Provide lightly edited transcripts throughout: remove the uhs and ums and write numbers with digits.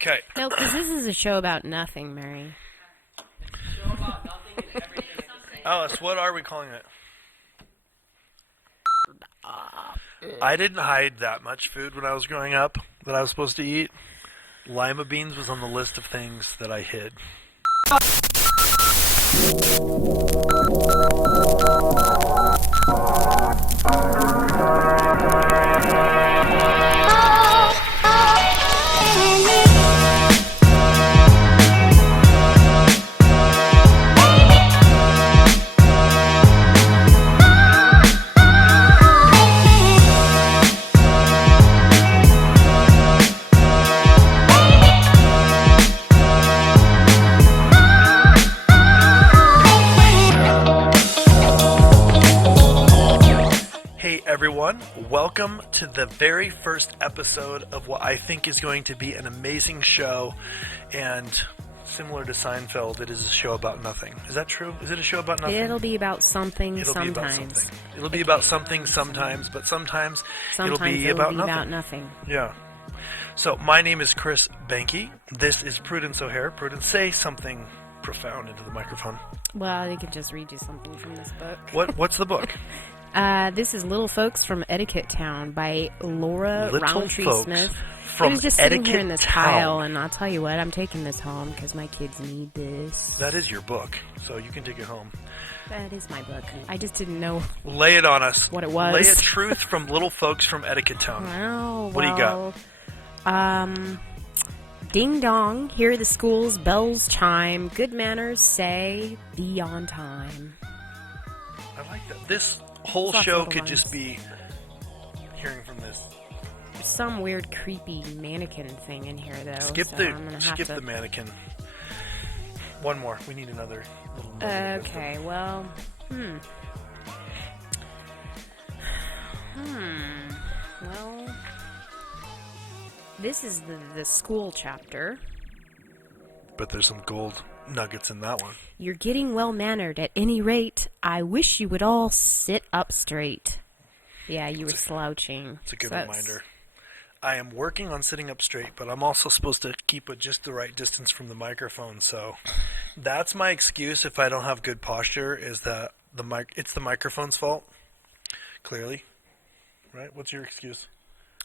Okay. No, because this is a show about nothing, Mary. Alice, what are we calling it? I didn't hide that much food when I was growing up that I was supposed to eat. Lima beans was on the list of things that I hid. Everyone, welcome to the very first episode of what I think is going to be an amazing show, and similar to Seinfeld, it is a show about nothing. Is that true? Is it a show about nothing? It'll be about something sometimes. It'll be about something sometimes, but sometimes it'll be about nothing. Yeah. So, my name is Chris Behnke. This is Prudence O'Haire. Prudence, say something profound into the microphone. Well, I could just read you something from this book. What's the book? This is Little Folks from Etiquette Town by Laura Roundtree Smith. From I was just sitting Etiquette here in this Town. pile, and I'll tell you what, I'm taking this home because my kids need this. That is your book, so you can take it home. That is my book. I just didn't know. Lay it on us. What it was. Lay a truth from Little Folks from Etiquette Town. Well, what do you got? Ding dong, hear the school's bells chime. Good manners say, be on time. I like that. This whole show could just be hearing from this. There's some weird, creepy mannequin thing in here, though. Skip the mannequin. One more. We need another little. Okay. Well. Well. This is the school chapter. But there's some gold nuggets in that one. You're getting well-mannered at any rate. I wish you would all sit up straight. Yeah, you were slouching. It's a good reminder. I am working on sitting up straight, but I'm also supposed to keep it just the right distance from the microphone. So that's my excuse if I don't have good posture, is that it's the microphone's fault. Clearly. Right? What's your excuse?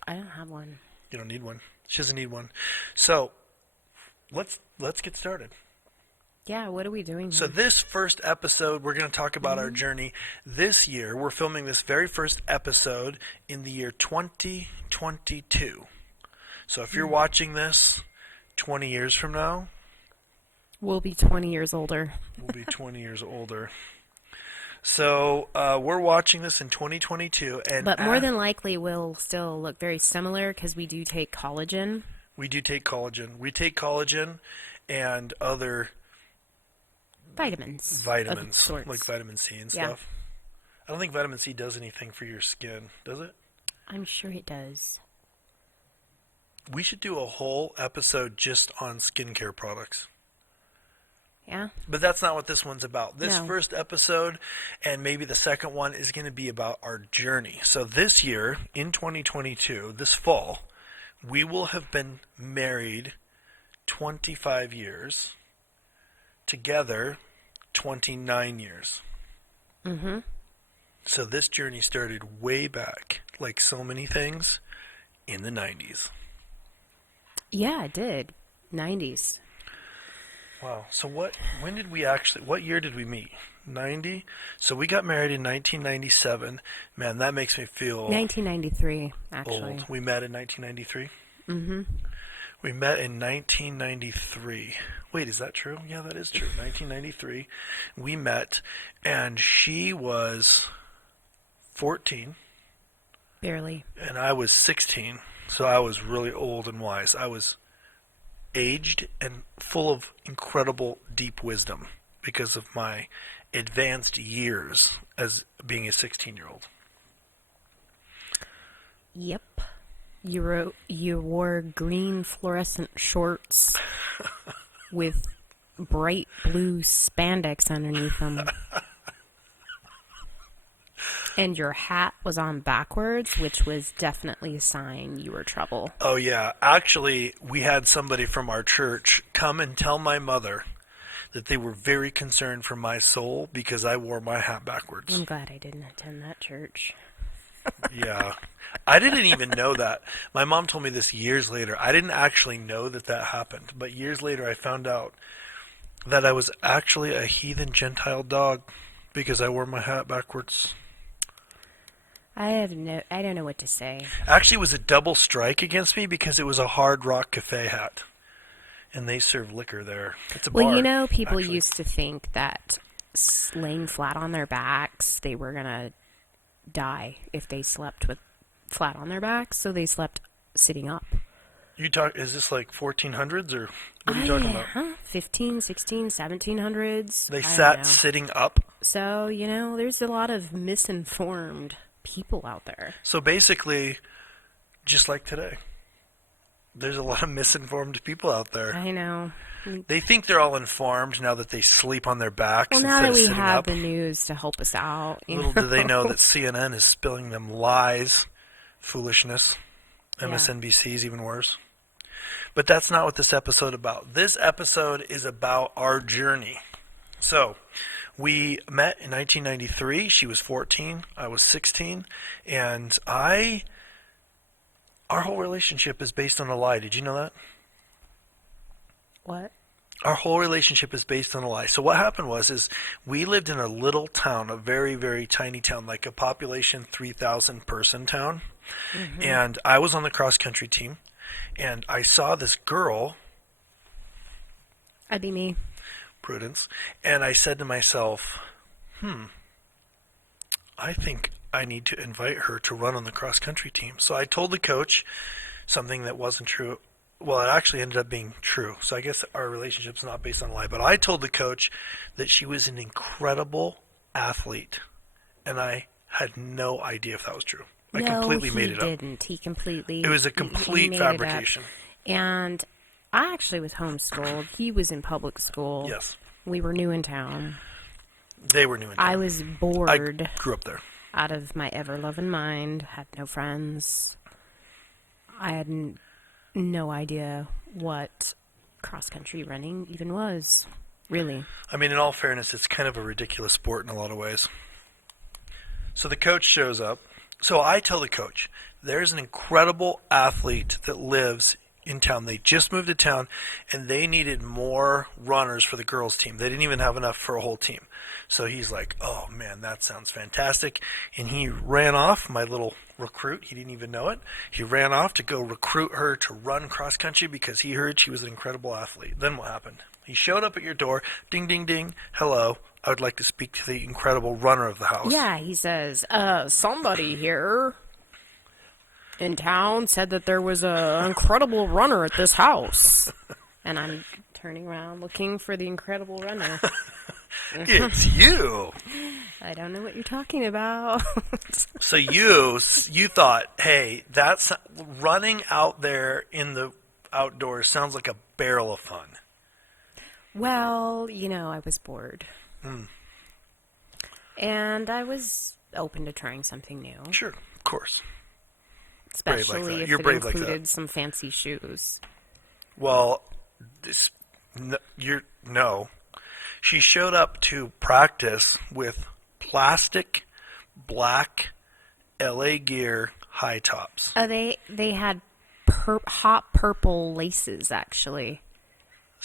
I don't have one. You don't need one. She doesn't need one. So let's get started. Yeah, what are we doing here? So this first episode, we're going to talk about our journey this year. We're filming this very first episode in the year 2022. So if you're watching this 20 years from now, we'll be 20 years older. We'll be 20 years older. So we're watching this in 2022. But more than likely, we'll still look very similar because we do take collagen. We do take collagen. We take collagen and other vitamins like vitamin C and stuff. I don't think vitamin C does anything for your skin, does it? I'm sure it does. We should do a whole episode just on skincare products. Yeah. But that's not what this one's about. This first episode and maybe the second one is going to be about our journey. So this year, in 2022, this fall, we will have been married 25 years. Together, 29 years. Mm-hmm. So this journey started way back, like so many things, in the 90s. Yeah, it did. 90s. Wow. So what year did we meet? 90? So we got married in 1997. Man, that makes me feel 1993, actually. Old. We met in 1993? Mm-hmm. We met in 1993. Wait, is that true? Yeah, that is true. 1993. We met, and she was 14. Barely. And I was 16. So I was really old and wise. I was aged and full of incredible deep wisdom because of my advanced years as being a 16-year-old. Yep. You wore green fluorescent shorts with bright blue spandex underneath them. And your hat was on backwards, which was definitely a sign you were trouble. Oh, yeah. Actually, we had somebody from our church come and tell my mother that they were very concerned for my soul because I wore my hat backwards. I'm glad I didn't attend that church. Yeah. I didn't even know that. My mom told me this years later. I didn't actually know that happened. But years later, I found out that I was actually a heathen Gentile dog because I wore my hat backwards. I don't know what to say. Actually, it was a double strike against me because it was a Hard Rock Cafe hat. And they serve liquor there. It's a bar. Well, you know, people actually used to think that laying flat on their backs, they were going to die if they slept with flat on their backs, so they slept sitting up. Is this like 1400s or what are you talking about? 15, 16, 1700s. They sat sitting up? So, you know, there's a lot of misinformed people out there. So basically, just like today, there's a lot of misinformed people out there. I know. They think they're all informed now that they sleep on their backs well, instead now that of we sitting have up. the news to help us out. Little do they know that CNN is spilling them lies, foolishness. MSNBC is even worse. But that's not what this episode is about. This episode is about our journey. So, we met in 1993. She was 14. I was 16. And our whole relationship is based on a lie. Did you know that? What? Our whole relationship is based on a lie. So what happened is we lived in a little town, a very, very tiny town, like a population 3,000 person town. Mm-hmm. And I was on the cross country team. And I saw this girl. That'd be me. Prudence. And I said to myself, I think I need to invite her to run on the cross country team. So I told the coach something that wasn't true. Well, it actually ended up being true. So I guess our relationship's not based on a lie. But I told the coach that she was an incredible athlete. And I had no idea if that was true. I completely made it up. No, he didn't. He completely... It was a complete fabrication. And I actually was homeschooled. He was in public school. Yes. We were new in town. They were new in town. I was bored. I grew up there. Out of my ever-loving mind. Had no friends. I had no idea what cross-country running even was. Really. I mean, in all fairness, it's kind of a ridiculous sport in a lot of ways. So the coach shows up. So I tell the coach, there's an incredible athlete that lives in town. They just moved to town, and they needed more runners for the girls' team. They didn't even have enough for a whole team. So he's like, oh, man, that sounds fantastic. And he ran off, my little recruit. He didn't even know it. He ran off to go recruit her to run cross-country because he heard she was an incredible athlete. Then what happened? He showed up at your door. Ding, ding, ding. Hello. I would like to speak to the incredible runner of the house. Yeah, he says, somebody here in town said that there was an incredible runner at this house. And I'm turning around looking for the incredible runner. It's you. I don't know what you're talking about. So you thought, hey, that's running out there in the outdoors sounds like a barrel of fun. Well, you know, I was bored. And I was open to trying something new. Sure, of course. Especially if it included some fancy shoes. Well, no. She showed up to practice with plastic, black, LA Gear high tops. They had hot purple laces, actually.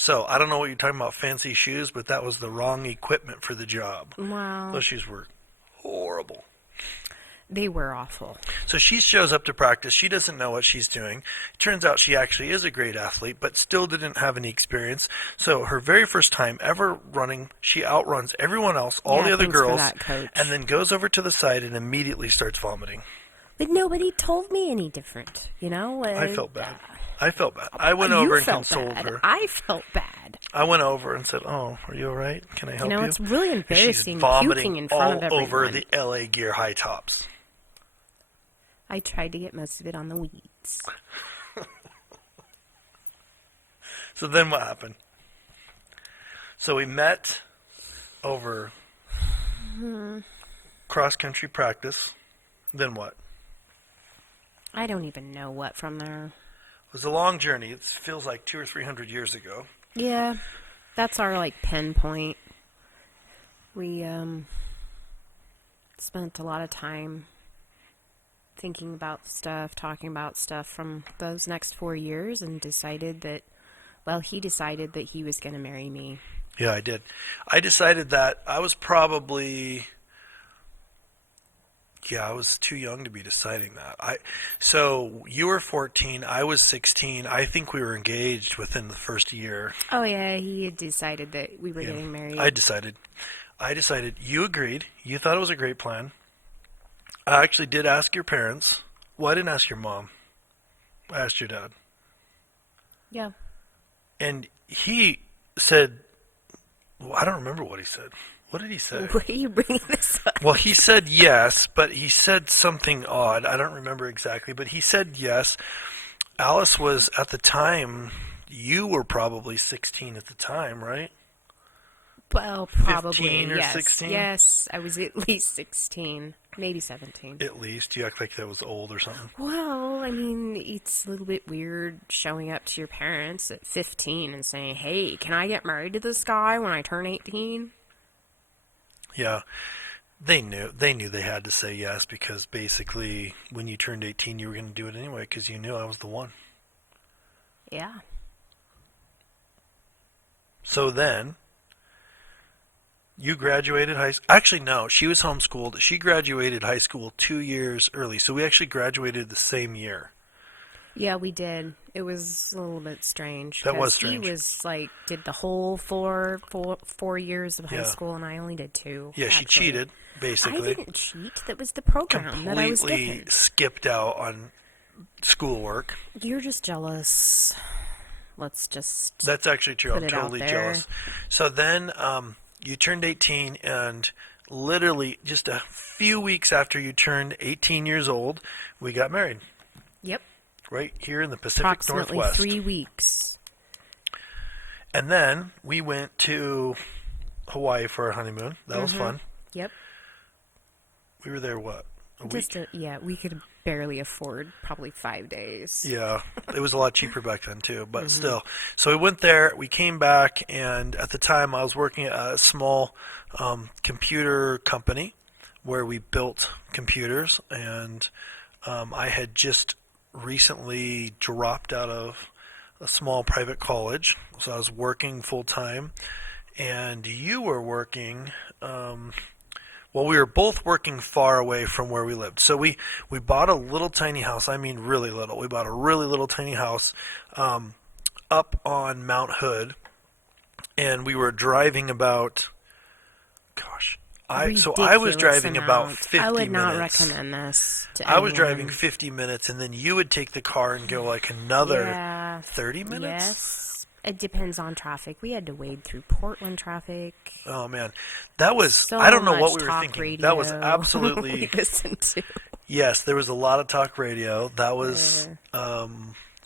So, I don't know what you're talking about, fancy shoes, but that was the wrong equipment for the job. Wow. Those shoes were horrible. They were awful. So she shows up to practice. She doesn't know what she's doing. It turns out she actually is a great athlete, but still didn't have any experience. So her very first time ever running, she outruns everyone else, all the other girls, and then goes over to the side and immediately starts vomiting. But nobody told me any different, you know? I felt bad. I went over and consoled her. I felt bad. I went over and said, oh, are you all right? Can I help you? You know, it's really embarrassing She's vomiting puking in front of everyone. all over the LA Gear high tops. I tried to get most of it on the weeds. So then what happened? So we met over cross-country practice. Then what? I don't even know what from there. It was a long journey. It feels like 200 or 300 years ago. Yeah, that's our, like, pinpoint. We, spent a lot of time thinking about stuff, talking about stuff from those next 4 years, and decided that, well, he decided that he was going to marry me. Yeah, I did. I decided that I was probably, I was too young to be deciding that. So you were 14, I was 16. I think we were engaged within the first year. Oh, yeah, he had decided that we were getting married. I decided. You agreed. You thought it was a great plan. I actually did ask your parents. Well, I didn't ask your mom. I asked your dad. Yeah. And he said, well, I don't remember what he said. What did he say? Why are you bringing this up? Well, he said yes, but he said something odd. I don't remember exactly, but he said yes. Alice was, at the time, you were probably 16 at the time, right? Well, probably, 15 or yes. 16? Yes, I was at least 16, maybe 17. At least? You act like that was old or something. Well, I mean, it's a little bit weird showing up to your parents at 15 and saying, hey, can I get married to this guy when I turn 18? Yeah. They knew they had to say yes because basically when you turned 18 you were going to do it anyway because you knew I was the one. Yeah. So then you graduated high school. Actually, no, she was homeschooled. She graduated high school 2 years early. So we actually graduated the same year. Yeah, we did. It was a little bit strange. That was strange. He was like, did the whole four years of high school, and I only did 2. Yeah, actually. She cheated, basically. I didn't cheat. That was the program that I was given. Completely skipped out on schoolwork. You're just jealous. Let's just. That's actually true. I'm put it totally out there. jealous. So then you turned 18, and literally just a few weeks after you turned 18 years old, we got married. Yep. Right here in the Pacific Approximately Northwest. 3 weeks. And then we went to Hawaii for our honeymoon. That was fun. Yep. We were there, what, a week? We could barely afford probably 5 days. Yeah, it was a lot cheaper back then too, but still. So we went there, we came back, and at the time I was working at a small computer company where we built computers, and I had just recently dropped out of a small private college, so I was working full-time, and you were working... Well, we were both working far away from where we lived. So we bought a little tiny house. I mean really little. We bought a really little tiny house up on Mount Hood. And we were driving about, I was driving about 50 minutes. I would not recommend this to anyone. I was driving 50 minutes, and then you would take the car and go like another 30 minutes? Yes. It depends on traffic. We had to wade through Portland traffic. Oh, man. That was, so I don't know what much we were talk thinking. Radio That was absolutely. we listened to. Yes, there was a lot of talk radio. That was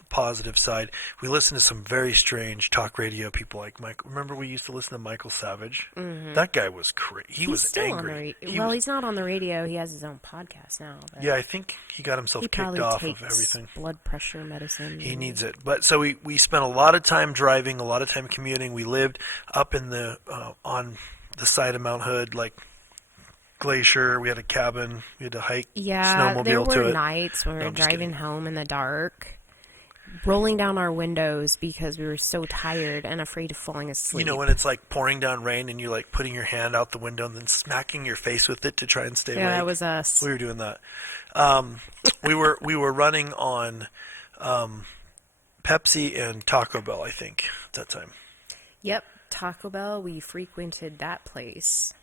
positive side. We listened to some very strange talk radio people like Mike. Remember we used to listen to Michael Savage? Mm-hmm. That guy was crazy. He was still angry. He's not on the radio. He has his own podcast now. Yeah, I think he got himself kicked off of everything. Blood pressure medicine. He needs it. But so we spent a lot of time driving, a lot of time commuting. We lived up in the on the side of Mount Hood, like Glacier. We had a cabin. We had to hike snowmobile there were to it. Nights when we were driving home in the dark, rolling down our windows because we were so tired and afraid of falling asleep. You know when it's like pouring down rain and you're like putting your hand out the window and then smacking your face with it to try and stay awake? Yeah, that was us. We were doing that. We were running on Pepsi and Taco Bell, I think, at that time. Yep, Taco Bell. We frequented that place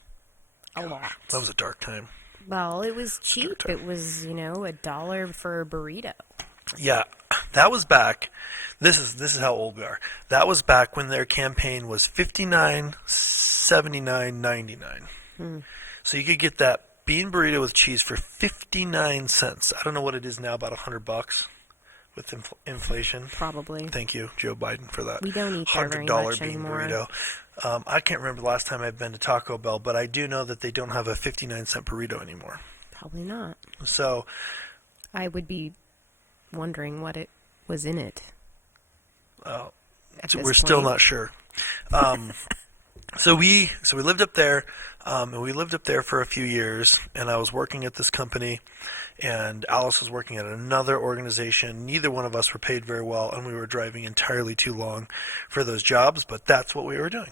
a lot. That was a dark time. Well, it was cheap. It was, $1 for a burrito. Yeah, that was back. This is how old we are. That was back when their campaign was $59, $79, $99. So you could get that bean burrito with cheese for 59 cents. I don't know what it is now, about $100. with inflation. Probably. Thank you, Joe Biden, for that. We don't eat there very much bean anymore. burrito. I can't remember the last time I've been to Taco Bell, but I do know that they don't have a 59-cent burrito anymore. Probably not. So I would be wondering what it was in it. We're still not sure. So we lived up there, and we lived up there for a few years, and I was working at this company, and Alice was working at another organization. Neither one of us were paid very well, and we were driving entirely too long for those jobs, but that's what we were doing.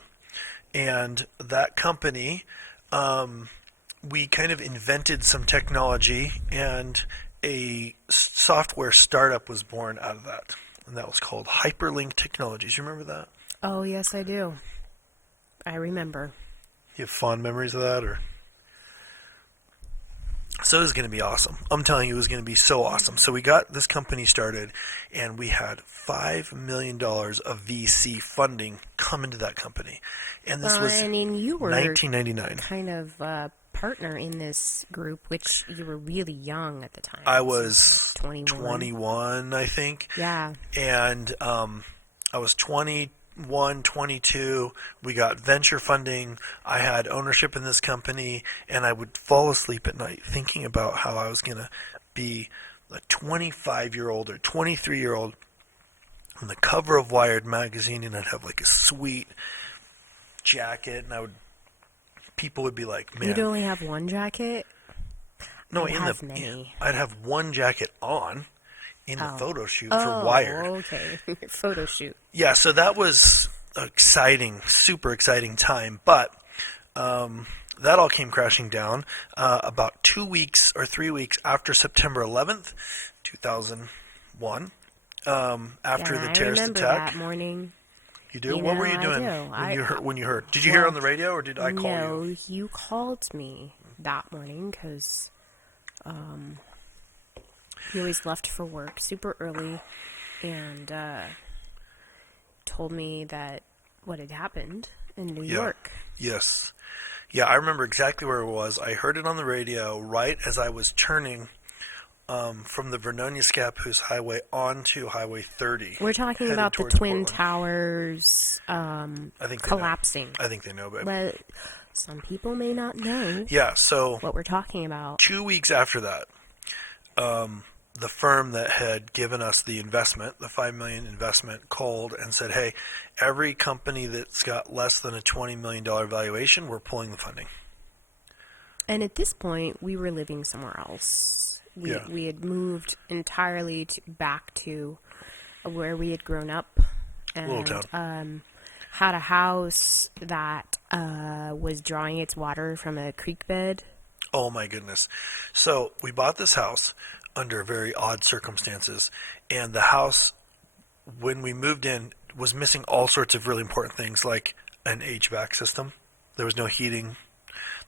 And that company, we kind of invented some technology, and a software startup was born out of that, and that was called Hyperlink Technologies. You remember that? Oh, yes, I do. I remember. You have fond memories of that, or? So it was going to be awesome. I'm telling you, it was going to be so awesome. So we got this company started, and we had $5 million of VC funding come into that company. And this was you were 1999. Kind of partner in this group, which you were really young at the time. I was 21, I think. Yeah. And I was 21, 22. We got venture funding. I had ownership in this company, and I would fall asleep at night thinking about how I was going to be a 25-year-old or 23-year-old on the cover of Wired magazine, and I'd have like a sweet jacket, and people would be like, "Man, you'd only have one jacket." No, I'd have one jacket on in the photo shoot for Wired. Oh, okay, photo shoot. Yeah, so that was exciting, super exciting time, but that all came crashing down about 2 weeks or 3 weeks after September 11th, 2001. After the terrorist I remember attack. that morning. You do? What were you doing when you heard? Did you hear on the radio, or did I call you? No, you called me that morning because you always left for work super early and told me that what had happened in New York. Yes. Yeah, I remember exactly where it was. I heard it on the radio right as I was turning from the Vernonia-Scappoose Highway onto Highway 30. We're talking about the Twin Towers collapsing. I think they know, babe. But some people may not know what we're talking about. 2 weeks after that, the firm that had given us the investment, the $5 million investment, called and said, hey, every company that's got less than a $20 million valuation, we're pulling the funding. And at this point, we were living somewhere else. We had moved entirely back to where we had grown up. And, little town. Had a house that was drawing its water from a creek bed. Oh, my goodness. So we bought this house under very odd circumstances, and the house, when we moved in, was missing all sorts of really important things, like an HVAC system. There was no heating.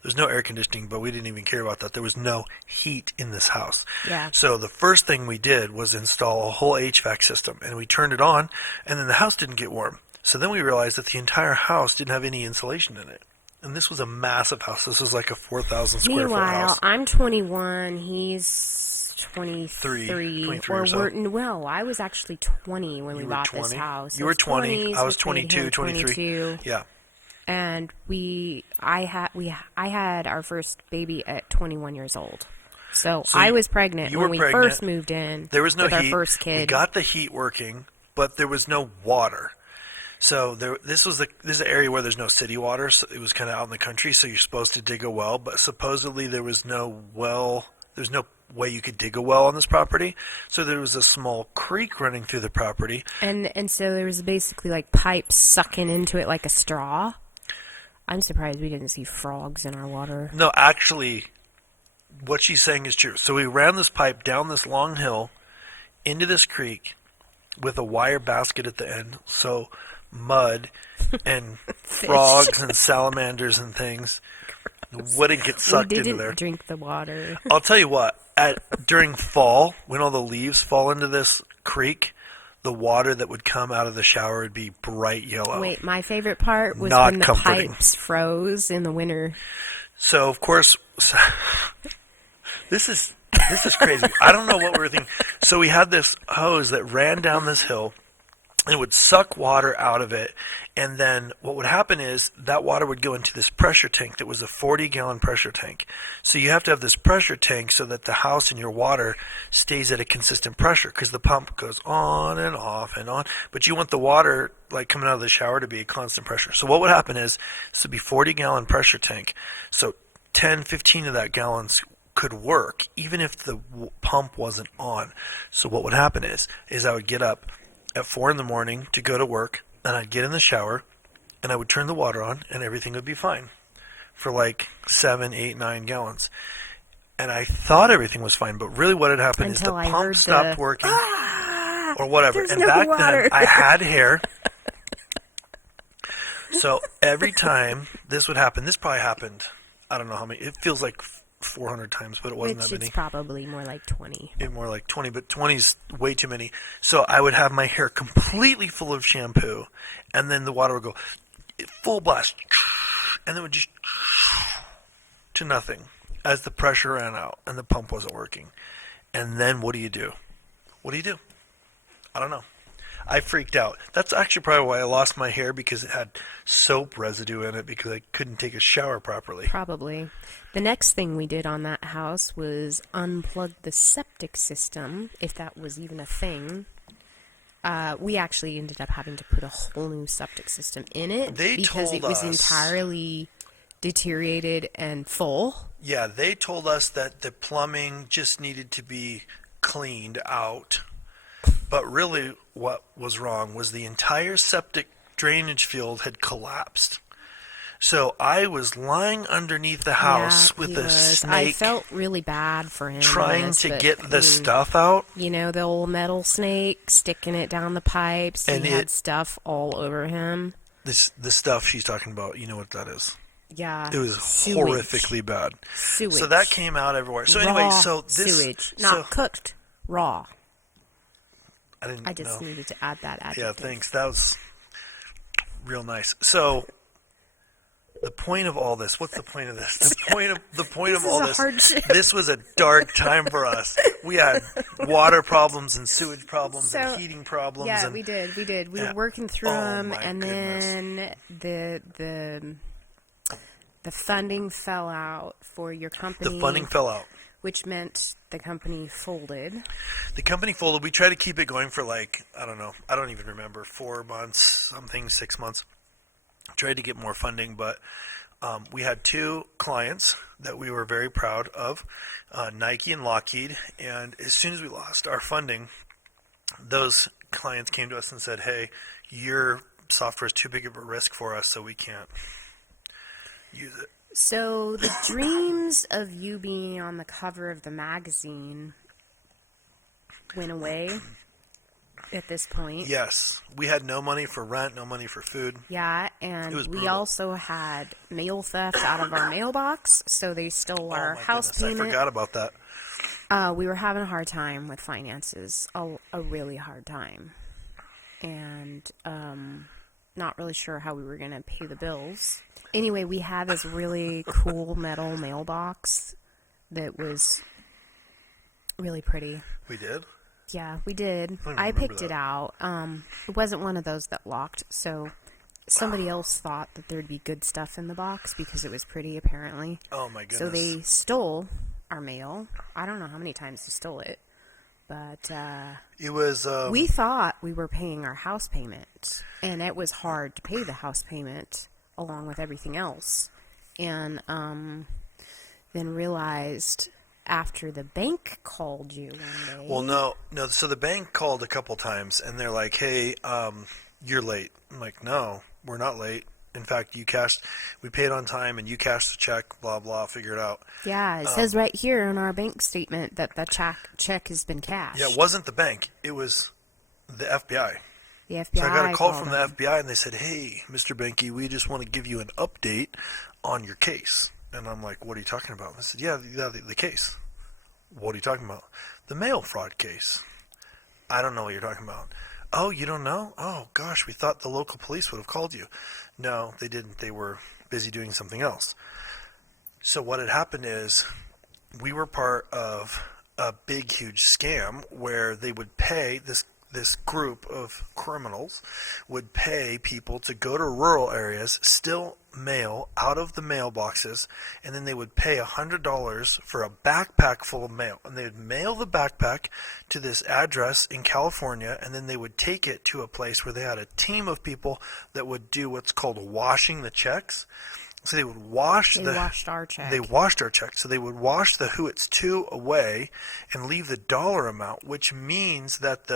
There's no air conditioning, but we didn't even care about that. There was no heat in this house. Yeah. So the first thing we did was install a whole HVAC system, and we turned it on, and then the house didn't get warm. So then we realized that the entire house didn't have any insulation in it. And this was a massive house. This was like a 4,000 square foot house. Meanwhile, I'm 21. He's 23. 23 or so. Well, I was actually 20 when we bought this house. You were 20. I was 22, 23. Yeah. And I had our first baby at 21 years old. So I was pregnant when we first moved in. There was no heat. Our first kid. We got the heat working, but there was no water. So this is an area where there's no city water. So it was kind of out in the country. So you're supposed to dig a well, but supposedly there was no well. There's no way you could dig a well on this property. So there was a small creek running through the property. And so there was basically like pipes sucking into it like a straw. I'm surprised we didn't see frogs in our water. No, actually, what she's saying is true. So we ran this pipe down this long hill into this creek with a wire basket at the end. So mud and frogs and salamanders and things wouldn't get sucked into there. We didn't drink the water. I'll tell you what, during fall, when all the leaves fall into this creek, the water that would come out of the shower would be bright yellow. Wait, my favorite part was Not when the comforting. pipes froze in the winter. So, of course, this is This is crazy. I don't know what we were thinking. So we had this hose that ran down this hill, and it would suck water out of it. And then what would happen is that water would go into this pressure tank that was a 40-gallon pressure tank. So you have to have this pressure tank so that the house and your water stays at a consistent pressure, because the pump goes on and off and on. But you want the water, like coming out of the shower, to be a constant pressure. So what would happen is this would be 40-gallon pressure tank. So 10, 15 of that gallons could work even if the pump wasn't on. So what would happen is I would get up at 4 in the morning to go to work, and I'd get in the shower, and I would turn the water on, and everything would be fine for like 7, 8, 9 gallons. And I thought everything was fine, but really what had happened is the pump stopped working or whatever. And back then, I had hair. So every time this would happen, this probably happened, I don't know how many, it feels like 400 times, but it wasn't that many. It's probably more like 20. More like 20, but 20 is way too many. So I would have my hair completely full of shampoo, and then the water would go full blast, and then it would just to nothing as the pressure ran out and the pump wasn't working. And then what do you do? What do you do? I don't know. I freaked out. That's actually probably why I lost my hair, because it had soap residue in it because I couldn't take a shower properly. Probably. The next thing we did on that house was unplug the septic system, if that was even a thing. We actually ended up having to put a whole new septic system in it because it was entirely deteriorated and full. Yeah, they told us that the plumbing just needed to be cleaned out. But really what was wrong was the entire septic drainage field had collapsed. So I was lying underneath the house with a snake. I felt really bad for him. Trying to get the stuff out. You know, the old metal snake, sticking it down the pipes. And he had stuff all over him. The stuff she's talking about, you know what that is. Yeah. It was horrifically bad. Sewage. So that came out everywhere. So anyway, so this sewage, not cooked, raw. I just needed to add that adjective. Yeah, thanks. That was real nice. So the point of all this, what's the point of this? The point of all this, this was a dark time for us. We had water problems and sewage problems and heating problems. Yeah, we did. We were working through them, and then the funding fell out for your company. The funding fell out. Which meant the company folded. The company folded. We tried to keep it going for I don't even remember, 4 months, 6 months. Tried to get more funding, but we had 2 clients that we were very proud of, Nike and Lockheed. And as soon as we lost our funding, those clients came to us and said, hey, your software is too big of a risk for us, so we can't use it. So the dreams of you being on the cover of the magazine went away at this point. Yes. We had no money for rent, no money for food. Yeah, and we also had mail theft out of our mailbox, so they stole our house payment. I forgot about that. We were having a hard time with finances, a really hard time. And not really sure how we were going to pay the bills. Anyway, we had this really cool metal mailbox that was really pretty. We did? Yeah, we did. I picked it out. It wasn't one of those that locked, so somebody else thought that there'd be good stuff in the box because it was pretty, apparently. Oh, my goodness. So they stole our mail. I don't know how many times they stole it, but it was. We thought we were paying our house payment, and it was hard to pay the house payment along with everything else, and then realized after the bank called you one day. Well, no. So the bank called a couple times, and they're like, "Hey, you're late." I'm like, "No, we're not late. In fact, we paid on time, and you cashed the check. Blah blah. Figure it out." Yeah, it says right here in our bank statement that the check has been cashed. Yeah, it wasn't the bank. It was the FBI. The FBI. So I got a call from the FBI, and they said, "Hey, Mr. Behnke, we just want to give you an update on your case." And I'm like, "What are you talking about?" And I said, "Yeah, the case." "What are you talking about?" "The mail fraud case." "I don't know what you're talking about." "Oh, you don't know? Oh, gosh, we thought the local police would have called you." No, they didn't. They were busy doing something else. So what had happened is we were part of a big, huge scam where they would pay this group of criminals would pay people to go to rural areas, steal mail out of the mailboxes, and then they would pay $100 for a backpack full of mail. And they would mail the backpack to this address in California, and then they would take it to a place where they had a team of people that would do what's called washing the checks. So they would washed our check. They washed our check. So they would wash the who it's to away and leave the dollar amount, which means that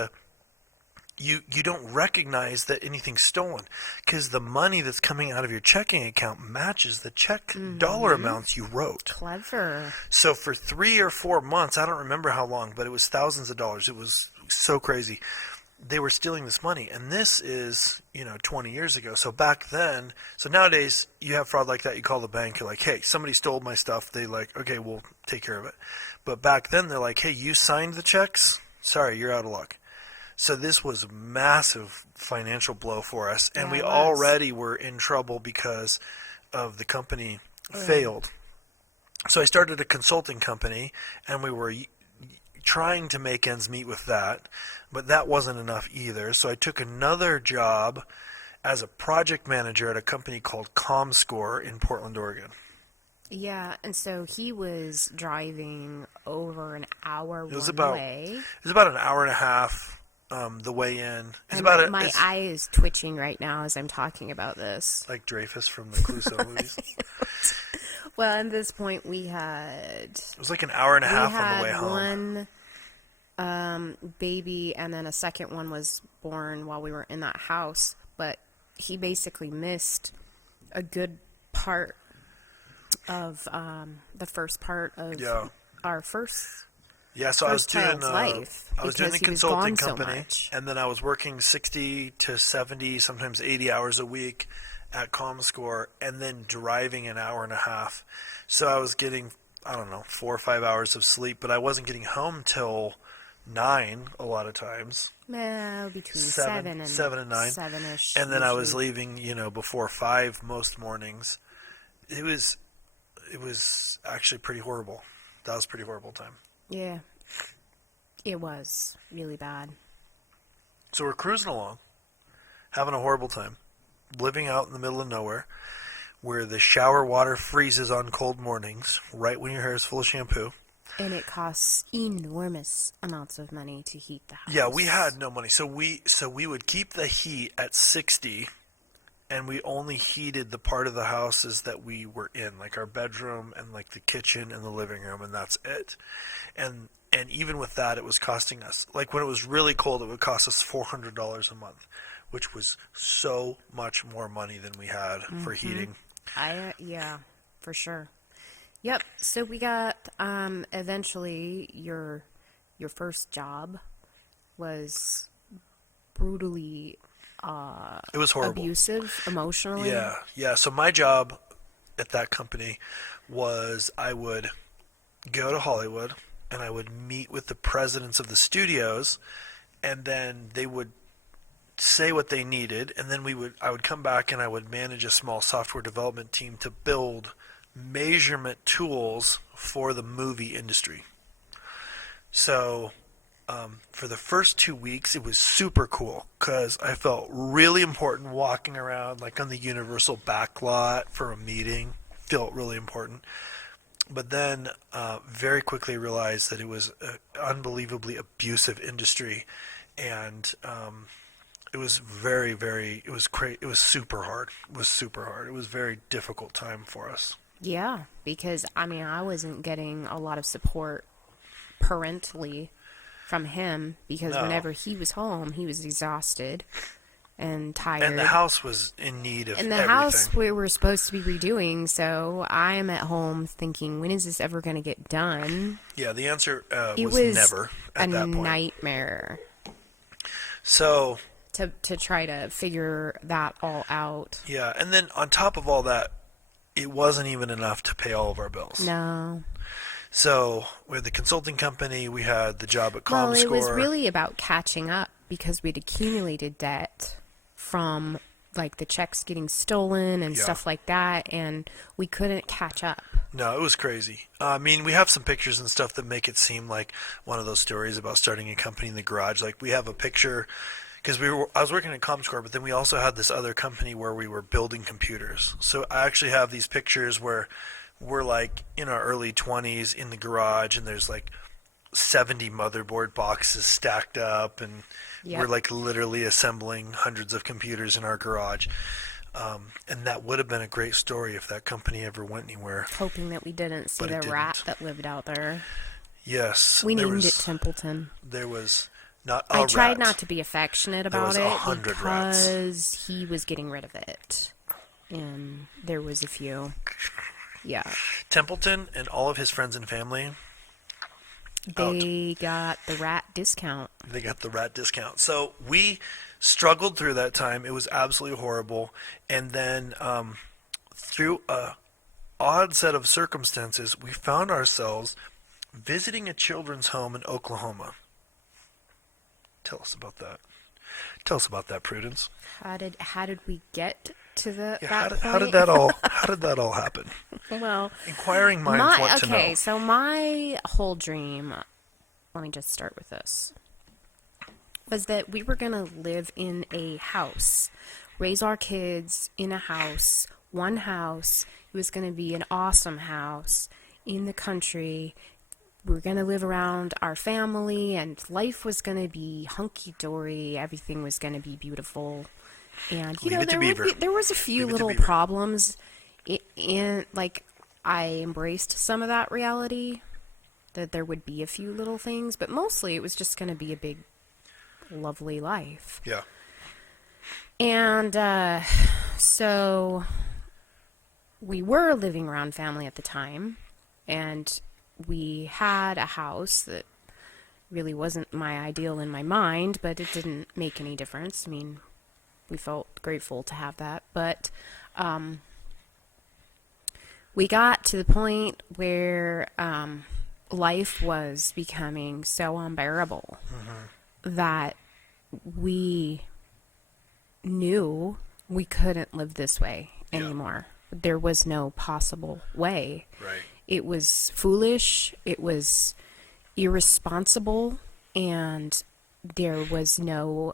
you don't recognize that anything's stolen because the money that's coming out of your checking account matches the check dollar amounts you wrote. Clever. So for 3 or 4 months, I don't remember how long, but it was thousands of dollars. It was so crazy. They were stealing this money, and this is 20 years ago. So back then, so nowadays you have fraud like that. You call the bank, you're like, hey, somebody stole my stuff. They like, okay, we'll take care of it. But back then they're like, hey, you signed the checks? Sorry, you're out of luck. So this was a massive financial blow for us, and we already were in trouble because of the company failed. So I started a consulting company, and we were trying to make ends meet with that, but that wasn't enough either. So I took another job as a project manager at a company called ComScore in Portland, Oregon. Yeah, and so he was driving over an hour way. It was about an hour and a half. The way in. My eye is twitching right now as I'm talking about this. Like Dreyfus from the Clouseau movies. Well, at this point we had... It was like an hour and a half on the way home. One baby, and then a second one was born while we were in that house. But he basically missed a good part of the first part of our first... Yeah, so I was doing the consulting company, and then I was working 60 to 70, sometimes 80 hours a week at ComScore, and then driving an hour and a half. So I was getting, 4 or 5 hours of sleep, but I wasn't getting home till 9 a lot of times. Well, between 7 and 9. 7-ish. And then I was leaving, before 5 most mornings. It was actually pretty horrible. That was a pretty horrible time. Yeah, it was really bad. So we're cruising along, having a horrible time, living out in the middle of nowhere, where the shower water freezes on cold mornings, right when your hair is full of shampoo. And it costs enormous amounts of money to heat the house. Yeah, we had no money. So we would keep the heat at 60, and we only heated the part of the houses that we were in, like our bedroom and like the kitchen and the living room, and that's it. And even with that, it was costing us, like when it was really cold, it would cost us $400 a month, which was so much more money than we had for heating. Yeah, for sure. Yep. So we got eventually your first job was brutally it was horrible, abusive emotionally. Yeah. So my job at that company was I would go to Hollywood and I would meet with the presidents of the studios, and then they would say what they needed, and then I would come back and I would manage a small software development team to build measurement tools for the movie industry. So for the first 2 weeks, it was super cool because I felt really important walking around like on the Universal backlot for a meeting. Felt really important. But then very quickly realized that it was an unbelievably abusive industry, and it was it was super hard. It was super hard. It was a very difficult time for us. Yeah, because I wasn't getting a lot of support parentally from him because whenever he was home, he was exhausted and tired. And the house was in need of everything. And the house we were supposed to be redoing, so I am at home thinking, when is this ever going to get done? Yeah, the answer was never at that point. It was a nightmare. So to try to figure that all out. Yeah, and then on top of all that, it wasn't even enough to pay all of our bills. No. So we had the consulting company, we had the job at ComScore. Well, it was really about catching up because we'd accumulated debt from like the checks getting stolen and stuff like that, and we couldn't catch up. No, it was crazy. I mean, we have some pictures and stuff that make it seem like one of those stories about starting a company in the garage. Like we have a picture because I was working at Comscore, but then we also had this other company where we were building computers. So I actually have these pictures where we're like in our early 20s in the garage, and there's like 70 motherboard boxes stacked up, and we're like literally assembling hundreds of computers in our garage. And that would have been a great story if that company ever went anywhere. Hoping that we didn't see the rat that lived out there. Yes. We named it Templeton. There was not a I rat. tried not to be affectionate about it 100 rats. because he was getting rid of it. And there was a few. Yeah. Templeton and all of his friends and family. They got the rat discount. They got the rat discount. So we struggled through that time. It was absolutely horrible. And then through a odd set of circumstances, we found ourselves visiting a children's home in Oklahoma. Tell us about that. Tell us about that, Prudence. How did we get to that point? How did that all happen? Well, inquiring minds want to know. Okay, so my whole dream, let me just start with this, was that we were going to live in a house, raise our kids in a house, one house. It was going to be an awesome house in the country. We were going to live around our family, and life was going to be hunky-dory. Everything was going to be beautiful. And, there was a few little problems. I embraced some of that reality, that there would be a few little things, but mostly it was just going to be a big, lovely life. Yeah. And so we were living around family at the time, and we had a house that really wasn't my ideal in my mind, but it didn't make any difference. I mean, we felt grateful to have that, but we got to the point where life was becoming so unbearable that we knew we couldn't live this way anymore. There was no possible way. Right. It was foolish, it was irresponsible, and there was no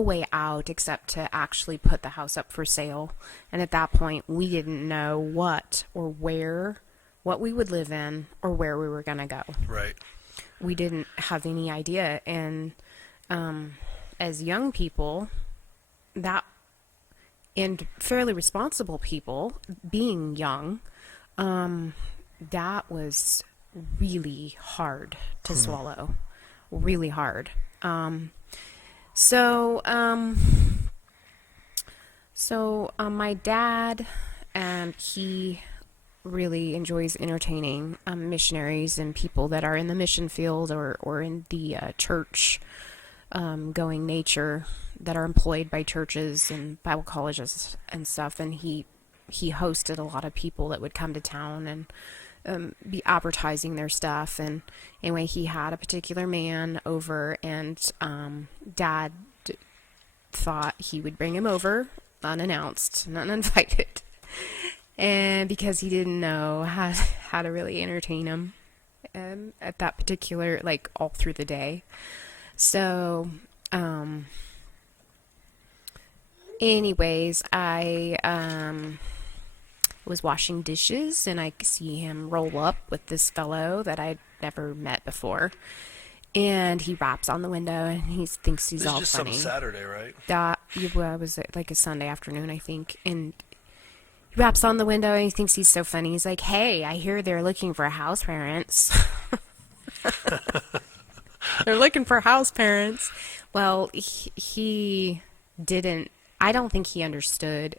way out except to actually put the house up for sale. And at that point, we didn't know what we would live in or where we were going to go. Right. We didn't have any idea. And as young people, and fairly responsible people, being young, that was really hard to swallow. Really hard. So my dad, he really enjoys entertaining missionaries and people that are in the mission field or in the church going nature, that are employed by churches and Bible colleges and stuff. And he hosted a lot of people that would come to town and be advertising their stuff. And anyway, he had a particular man over, and Dad thought he would bring him over unannounced and uninvited, and because he didn't know how to really entertain him at that particular, like, all through the day. So anyways, I was washing dishes, and I see him roll up with this fellow that I'd never met before, and he raps on the window, and he thinks he's all funny. This is just some Saturday, right? It was like a Sunday afternoon, I think, and he raps on the window, and he thinks he's so funny. He's like, "Hey, I hear they're looking for house parents." They're looking for house parents. Well, he didn't. I don't think he understood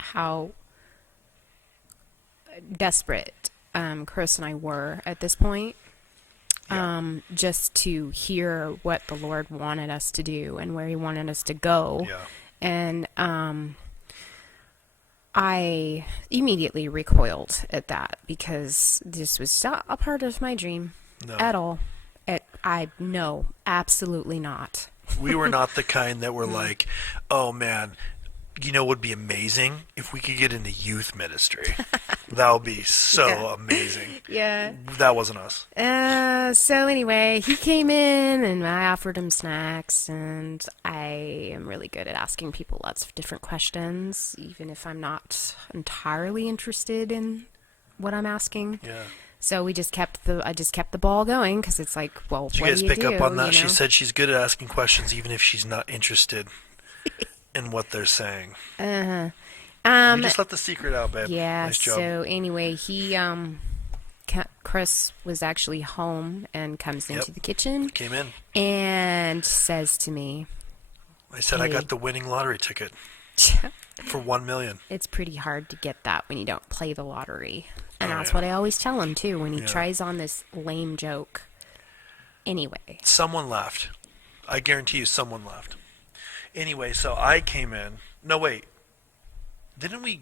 how desperate Chris and I were at this point, just to hear what the Lord wanted us to do and where he wanted us to go. Yeah. And I immediately recoiled at that, because this was not a part of my dream at all. No, absolutely not. We were not the kind that were like, "Oh man, what would be amazing if we could get into youth ministry." That would be so amazing. Yeah. That wasn't us. So anyway, he came in and I offered him snacks, and I am really good at asking people lots of different questions, even if I'm not entirely interested in what I'm asking. Yeah. So I just kept the ball going, because it's like, well, Did you what guys do pick you do, up on that? you know? She said she's good at asking questions even if she's not interested in what they're saying. Uh-huh. You just let the secret out, babe. Yeah, Nice job. so anyway, Chris was actually home and comes into the kitchen. Came in. And says to me, I said, hey. I got the winning lottery ticket for $1 million. It's pretty hard to get that when you don't play the lottery. And that's what I always tell him, too, when he tries on this lame joke. Anyway. Someone laughed. I guarantee you someone laughed. Anyway, so I came in. No, wait. Didn't we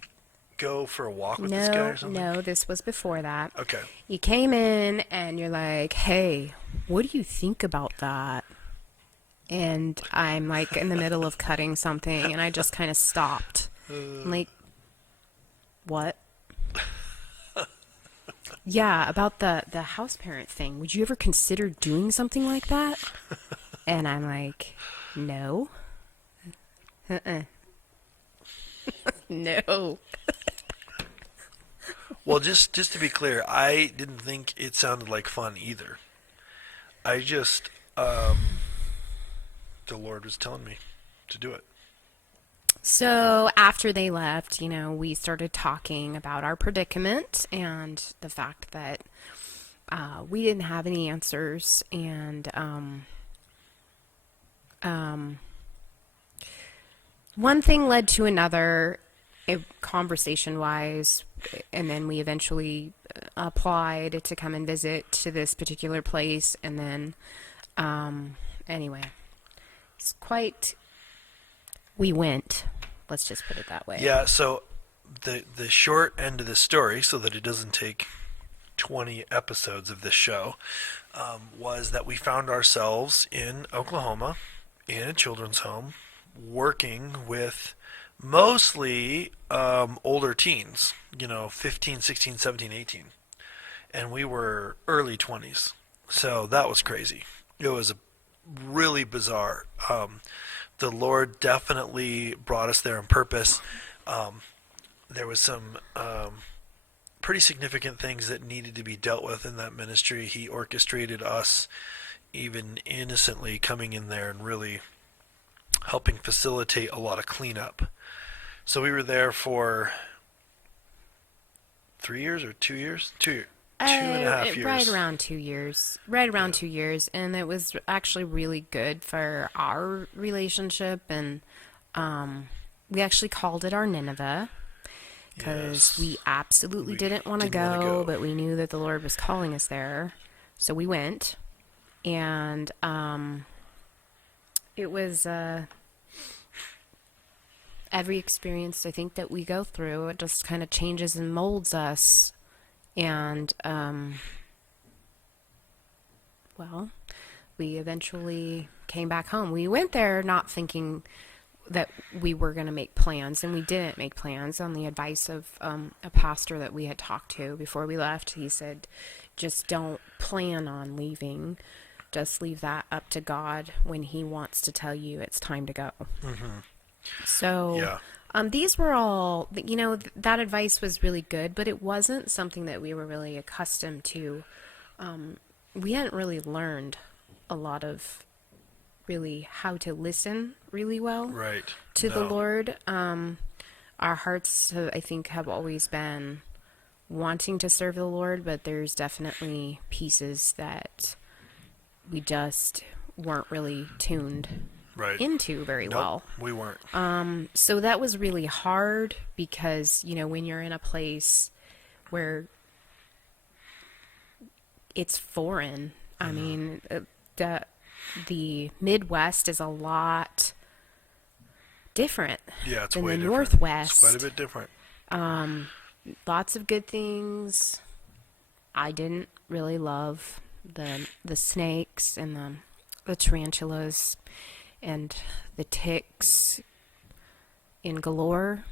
go for a walk with this guy or something? No, this was before that. Okay. You came in and you're like, hey, what do you think about that? And I'm like in the middle of cutting something, and I just kind of stopped. I'm like, what? Yeah, about the house parent thing. Would you ever consider doing something like that? And I'm like, no. No. Well, just to be clear, I didn't think it sounded like fun either. I just, the Lord was telling me to do it. So after they left, we started talking about our predicament and the fact that we didn't have any answers, and one thing led to another, conversation-wise, and then we eventually applied to come and visit to this particular place, and then, anyway, it's quite... We went. Let's just put it that way. Yeah, so the short end of the story, so that it doesn't take 20 episodes of this show, was that we found ourselves in Oklahoma, in a children's home, working with mostly older teens, 15, 16, 17, 18. And we were early 20s. So that was crazy. It was really bizarre. The Lord definitely brought us there on purpose. There was some pretty significant things that needed to be dealt with in that ministry. He orchestrated us, even innocently, coming in there and really helping facilitate a lot of cleanup. So we were there for 3 years or 2 years? 2 years. 2.5 years. Right around 2 years. Right around 2 years. And it was actually really good for our relationship. And we actually called it our Nineveh, because we absolutely didn't want to go, but we knew that the Lord was calling us there. So we went. And it was every experience, I think, that we go through, it just kind of changes and molds us. And, well, we eventually came back home. We went there not thinking that we were going to make plans, and we didn't make plans. On the advice of a pastor that we had talked to before we left, he said, just don't plan on leaving. Just leave that up to God when He wants to tell you it's time to go. Mm-hmm. So... these were all, that advice was really good, but it wasn't something that we were really accustomed to. We hadn't really learned a lot of really how to listen really well to the Lord. Our hearts, I think, have always been wanting to serve the Lord, but there's definitely pieces that we just weren't really tuned into very well. We weren't. So that was really hard, because, when you're in a place where it's foreign, I mean, the Midwest is a lot different than the Northwest. It's quite a bit different. Lots of good things. I didn't really love the snakes and the tarantulas and the ticks in galore.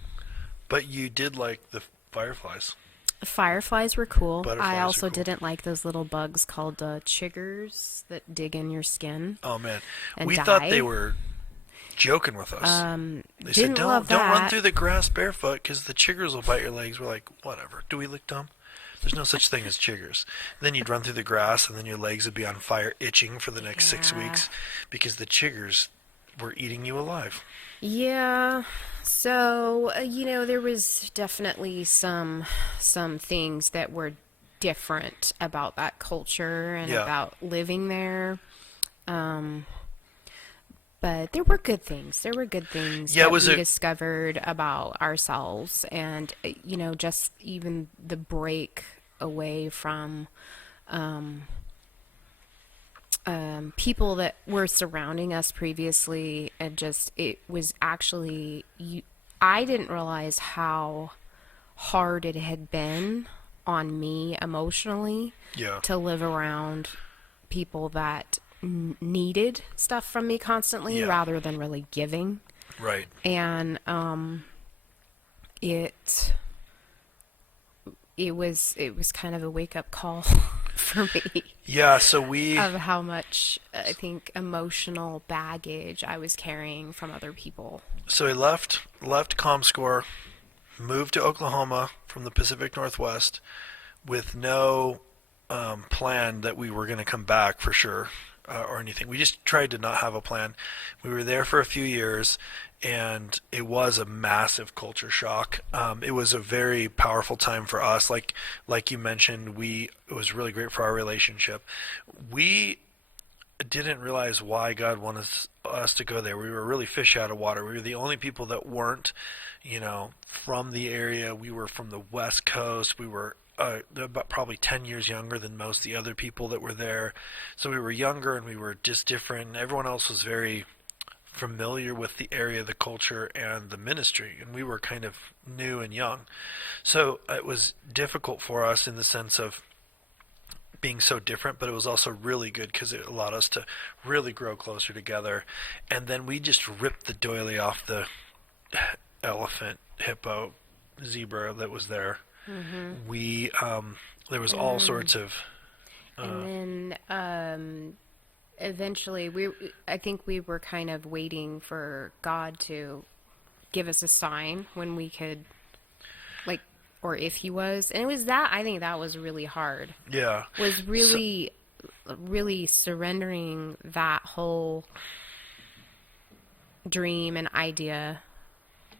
But you did like the fireflies. Fireflies were cool. Butterflies I also are cool. didn't like those little bugs called chiggers that dig in your skin Oh man, and we die. thought they were joking with us. They said, Didn't love don't run that. through the grass barefoot because the chiggers will bite your legs. We're like, whatever. Do we look dumb? There's no such thing as chiggers. And then you'd run through the grass, and then your legs would be on fire, itching for the next 6 Yeah. weeks because the chiggers were eating you alive. Yeah. So, there was definitely some things that were different about that culture and Yeah. about living there. But there were good things. There were good things Yeah, it that was we a- discovered about ourselves, and just even the break away from people that were surrounding us previously, and just it was actually I didn't realize how hard it had been on me emotionally Yeah. to live around people that needed stuff from me constantly Yeah. rather than really giving. Right. And it was kind of a wake up call for me Yeah, so we... of how much I think emotional baggage I was carrying from other people. So we left ComScore, moved to Oklahoma from the Pacific Northwest with no plan that we were going to come back for sure or anything. We just tried to not have a plan. We were there for a few years, and it was a massive culture shock. It was a very powerful time for us. Like you mentioned, it was really great for our relationship. We didn't realize why God wanted us to go there. We were really fish out of water. We were the only people that weren't, from the area. We were from the West Coast. We were about probably 10 years younger than most of the other people that were there. So we were younger and we were just different. Everyone else was very familiar with the area, the culture, and the ministry, and we were kind of new and young. So it was difficult for us in the sense of being so different, but it was also really good because it allowed us to really grow closer together. And then we just ripped the doily off the elephant, hippo, zebra that was there. Mm-hmm. We there was all sorts of and then eventually I think we were kind of waiting for God to give us a sign when we could, or if he was. And it was that, I think that was really hard. Yeah. Was really, really surrendering that whole dream and idea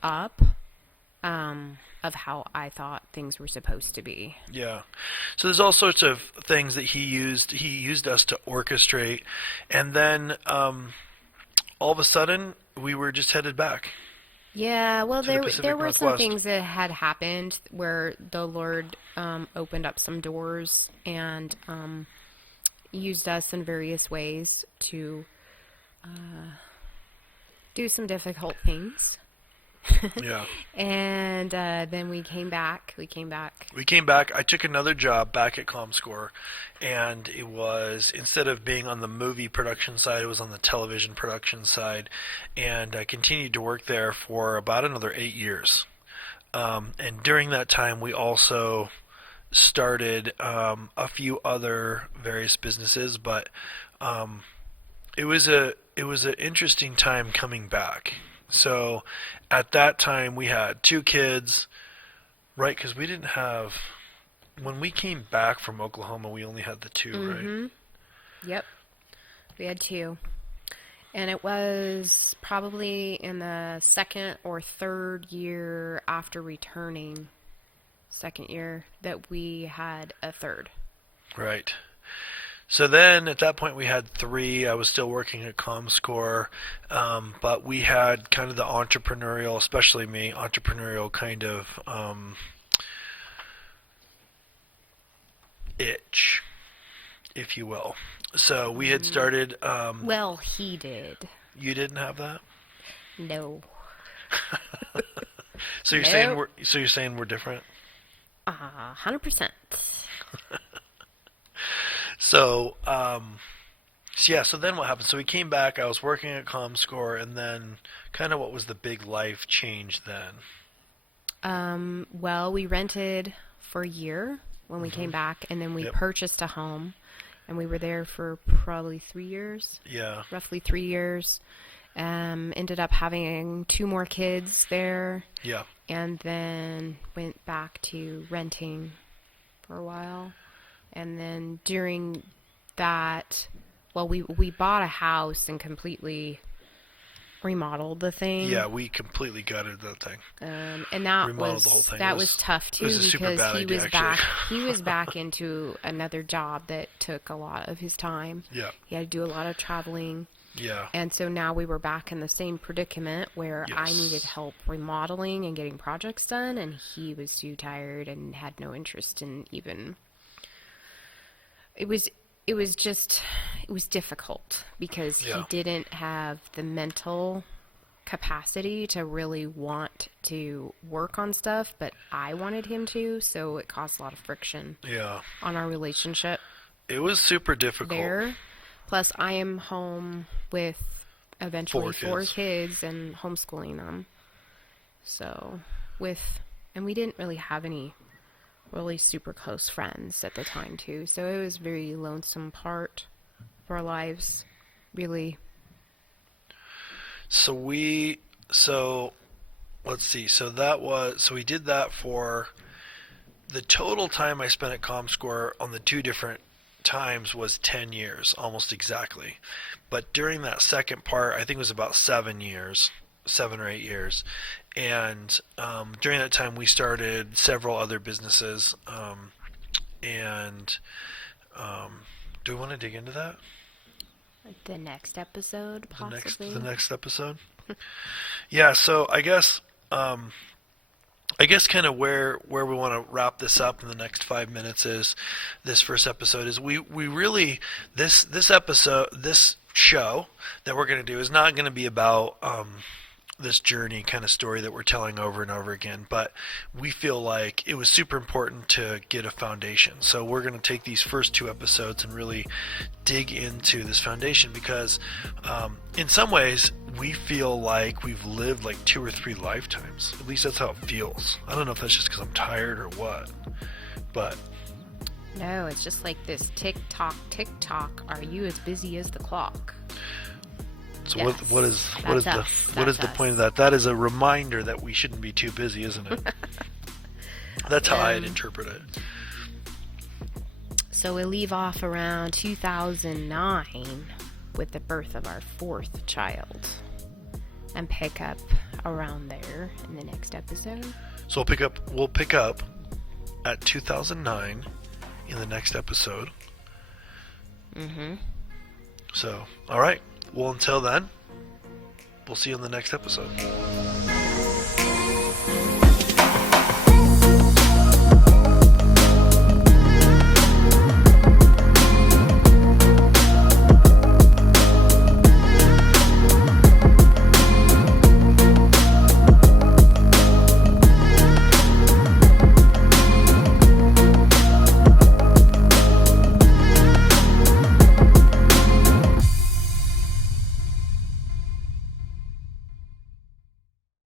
up of how I thought things were supposed to be. Yeah. So there's all sorts of things that he used. He used us to orchestrate. And then all of a sudden, we were just headed back. Yeah, well, there were some Northwest. things that had happened where the Lord opened up some doors and used us in various ways to do some difficult things. Yeah. And then we came back. We came back. I took another job back at ComScore, and it was, instead of being on the movie production side, it was on the television production side, and I continued to work there for about another 8 years. And during that time, we also started a few other various businesses, but it was an interesting time coming back. So at that time we had 2 kids, right? Because we didn't have, when we came back from Oklahoma, we only had the 2, mm-hmm. right? Yep. We had 2. And it was probably in the second or third year after returning, second year, that we had a third. Right. So then at that point we had 3. I was still working at ComScore, but we had kind of the entrepreneurial, especially me, entrepreneurial kind of itch, if you will. So we had started... well, he did. You didn't have that? No. So you're saying we're different? 100%. So then what happened? So we came back, I was working at ComScore, and then kind of what was the big life change then? Well, we rented for a year when we came back, and then we purchased a home, and we were there for probably 3 years. Yeah. Roughly 3 years. Ended up having 2 more kids there. Yeah. And then went back to renting for a while. And then during that, well, we bought a house and completely remodeled the thing. Yeah, we completely gutted that thing. And that remodeled the whole thing. was tough too, because he was back into another job that took a lot of his time. Yeah. He had to do a lot of traveling. Yeah. And so now we were back in the same predicament where I needed help remodeling and getting projects done, and he was too tired and had no interest in even. It was difficult because he didn't have the mental capacity to really want to work on stuff, but I wanted him to, so it caused a lot of friction on our relationship. It was super difficult. There. Plus, I am home with eventually 4 kids and homeschooling them. So, and we didn't really have any really super close friends at the time, too. So it was a very lonesome part of our lives, really. So let's see. So we did that for the total time I spent at ComScore on the 2 different times was 10 years, almost exactly. But during that second part, I think it was about 7 or 8 years. And during that time, we started several other businesses. Do we want to dig into that? The next episode, possibly. The next episode? Yeah, so I guess kind of where we want to wrap this up in the next 5 minutes is this first episode is we really this show that we're going to do is not going to be about this journey kind of story that we're telling over and over again, but we feel like it was super important to get a foundation. So we're going to take these first 2 episodes and really dig into this foundation because in some ways we feel like we've lived like 2 or 3 lifetimes. At least that's how it feels. I don't know if that's just because I'm tired or what, but no, it's just like this tick tock. Are you as busy as the clock? So yes, what is the point of that? That is a reminder that we shouldn't be too busy, isn't it? That's how I'd interpret it. So we leave off around 2009 with the birth of our 4th child, and pick up around there in the next episode. So we'll pick up at 2009 in the next episode. Mm-hmm. So, all right. Well, until then, we'll see you in the next episode.